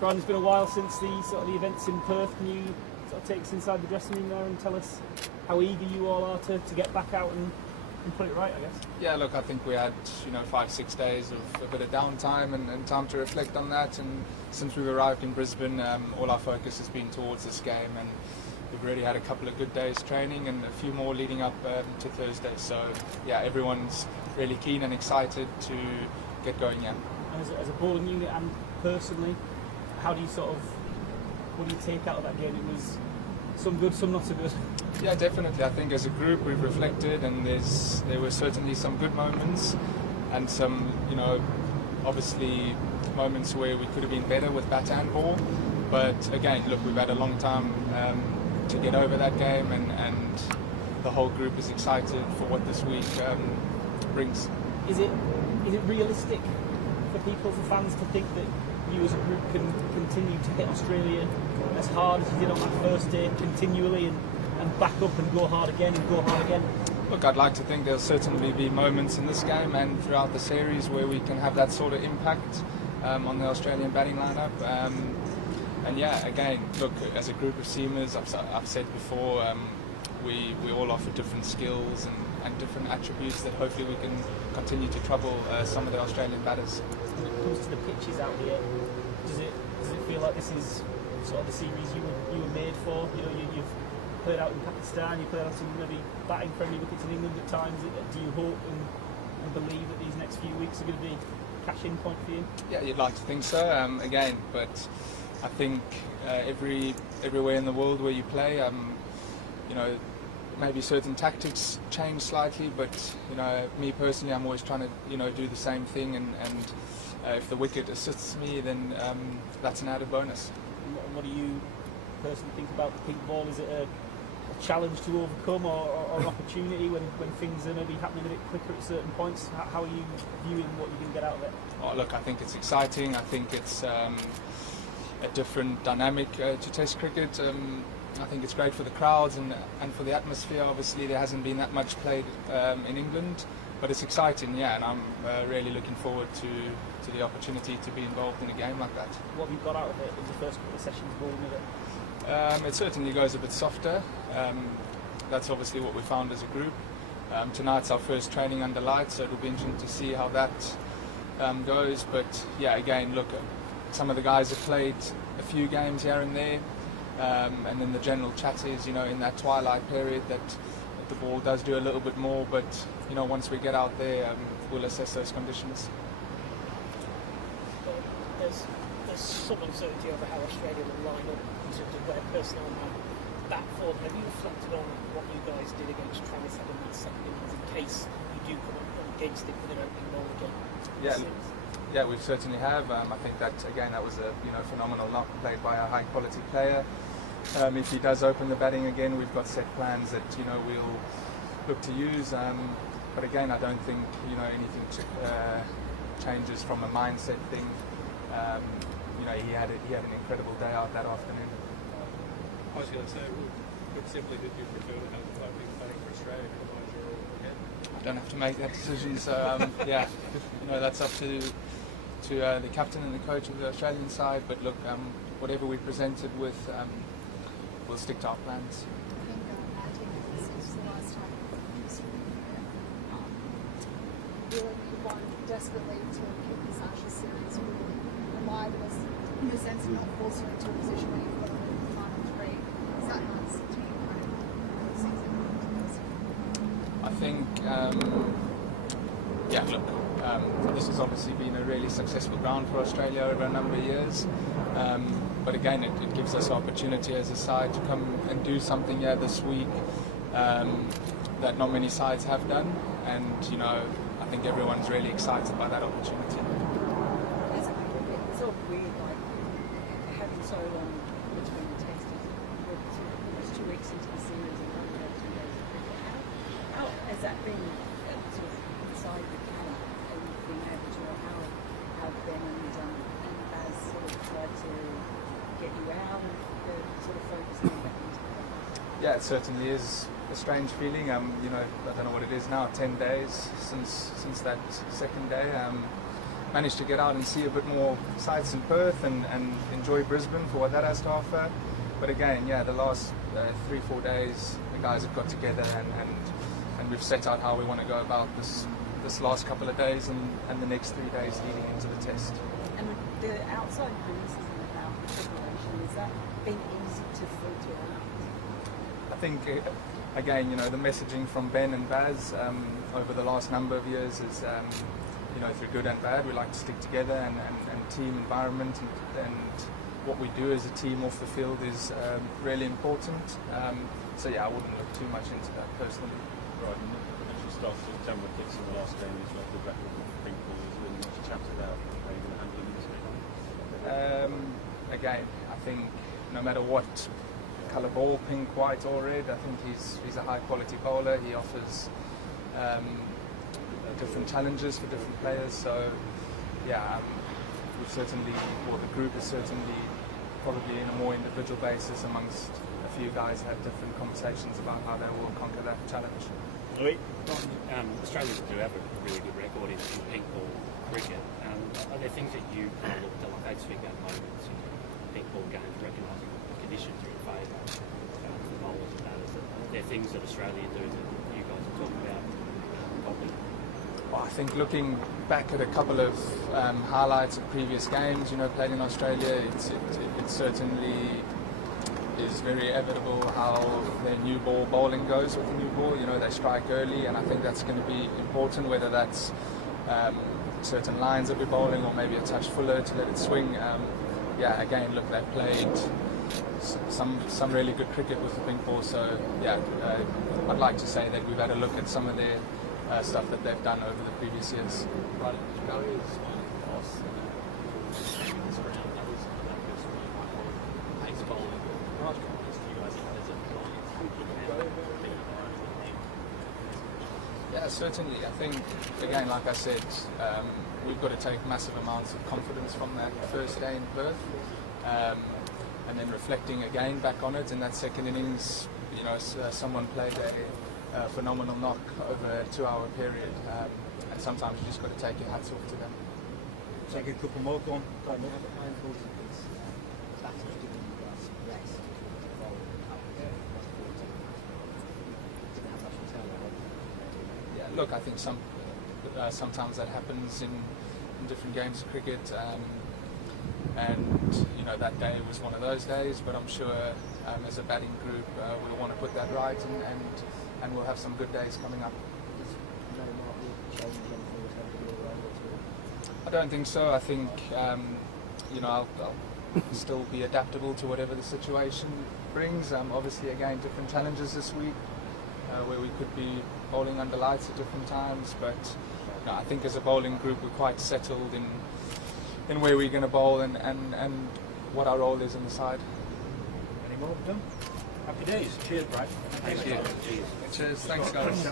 Brydon, it's been a while since the events in Perth. Can you sort of take us inside the dressing room there and tell us how eager you all are to get back out and put it right, I guess? Yeah, look, I think we had 5-6 days of a bit of downtime and time to reflect on that. And since we've arrived in Brisbane, all our focus has been towards this game, and we've already had a couple of good days training and a few more leading up to Thursday. So yeah, everyone's really keen and excited to get going. Yeah. As a bowling unit and personally, how do you what do you take out of that game? It was some good, some not so good. Yeah, definitely. I think as a group we've reflected, and there were certainly some good moments and some, obviously moments where we could have been better with bat and ball. But again, look, we've had a long time to get over that game, and the whole group is excited for what this week brings. Is it realistic for people, for fans, to think that you as a group can continue to hit Australia as hard as you did on that first day, continually, and back up and go hard again and go hard again? Look, I'd like to think there'll certainly be moments in this game and throughout the series where we can have that sort of impact on the Australian batting lineup. And yeah, again, look, as a group of seamers, I've said before, we all offer different skills and different attributes that hopefully we can continue to trouble some of the Australian batters. When it comes to the pitches out here, does it feel like this is sort of the series you were made for? You've played out in Pakistan, you played out some maybe batting friendly wickets in England at times. Do you hope and believe that these next few weeks are going to be cash-in point for you? Yeah, you'd like to think so. Again, but I think everywhere in the world where you play, maybe certain tactics change slightly, but me personally, I'm always trying to do the same thing, and if the wicket assists me, then that's an added bonus. What do you personally think about the pink ball? Is it a challenge to overcome, or an opportunity when things are maybe happening a bit quicker at certain points? How are you viewing what you can get out of it? Oh, look, I think it's exciting. I think it's a different dynamic to Test cricket. I think it's great for the crowds and for the atmosphere. Obviously, there hasn't been that much played in England, but it's exciting, yeah, and I'm really looking forward to the opportunity to be involved in a game like that. What have you got out of it in the first couple of sessions bowling with it? It certainly goes a bit softer. That's obviously what we found as a group. Tonight's our first training under lights, so it'll be interesting to see how that goes. But yeah, again, look, some of the guys have played a few games here and there. And then the general chat is, in that twilight period that the ball does do a little bit more, but, once we get out there, we'll assess those conditions. There's some uncertainty over how Australia will line up in terms of where personnel might bat for them. Have you reflected on what you guys did against Travis Head in that second innings in case you do come up against it with an opening ball again? Yeah, we certainly have. I think that, again, that was a phenomenal knock played by a high quality player. If he does open the batting again, we've got set plans that we'll look to use. But again, I don't think anything changes from a mindset thing. He had an incredible day out that afternoon. I was going to say, put simply, did you prefer to have the opening batting for Australia? Otherwise, you're all ahead. I don't have to make that decision. So yeah, that's up to the captain and the coach of the Australian side. But look, whatever we presented with, we'll stick to our plans. You want desperately to keep this Ashes series alive in the sense of not forcing you into a position where you've got to win the final three. Is that nice to you? I think, this has obviously been a really successful ground for Australia over a number of years. But again, it gives us opportunity as a side to come and do something here this week that not many sides have done. And, I think everyone's really excited by that opportunity. It's all weird, like having so long between the tests. We're 2 weeks into the series and one day, 2 days of cricket. How has that been sort of inside the camp and being able to how Ben and Baz sort of tried to get you out and sort of focusing back into the game? Yeah, it certainly is a strange feeling. I don't know what it is now, 10 days since that second day. managed to get out and see a bit more sights in Perth and enjoy Brisbane for what that has to offer. But again, yeah, the last 3-4 days, the guys have got together and we've set out how we want to go about this last couple of days and the next 3 days leading into the test. And the outside criticism about the preparation, has that been easy to filter out? I think, again, the messaging from Ben and Baz over the last number of years is, through good and bad, we like to stick together and team environment and what we do as a team off the field is really important. So yeah, I wouldn't look too much into that personally. Right, and actually started with 10 wickets in the last game, he's left the record with pink balls. Is there much chat about how you're going to handle him this game? Again, I think no matter what colour ball, pink, white or red, I think he's a high quality bowler. He offers different challenges for different players. So yeah, we've certainly, or the group is certainly probably in a more individual basis amongst a few guys had different conversations about how they will conquer that challenge. Australians do have a really good record in pink ball cricket. Are there things that you kind of look to, like those big moments in pink ball games, recognising the conditions are in favour for bowlers and batters? Are there things that Australia do that you guys are talking about probably? Well, I think looking back at a couple of highlights of previous games, played in Australia, it certainly is very inevitable how their new ball bowling goes with the new ball. They strike early, and I think that's going to be important, whether that's certain lines that we're bowling or maybe a touch fuller to let it swing. Again, look, they've played some really good cricket with the pink ball, so I'd like to say that we've had a look at some of their stuff that they've done over the previous years. Right, barriers loss. Yeah, certainly. I think, again, like I said, we've got to take massive amounts of confidence from that first day in Perth, and then reflecting again back on it in that second innings. Someone played a phenomenal knock over a 2-hour period, and sometimes you just got to take your hats off to them. Take a couple more, go on. Yeah, look, I think sometimes that happens in different games of cricket, and that day was one of those days. But I'm sure as a batting group we'll want to put that right, and we'll have some good days coming up. I don't think so. I think I'll still be adaptable to whatever the situation brings. Obviously, again, different challenges this week where we could be bowling under lights at different times. But I think as a bowling group, we're quite settled in where we're going to bowl and what our role is in the side. Any more done? Happy days. Cheers, Brad. Thank you. Cheers. Thanks, guys.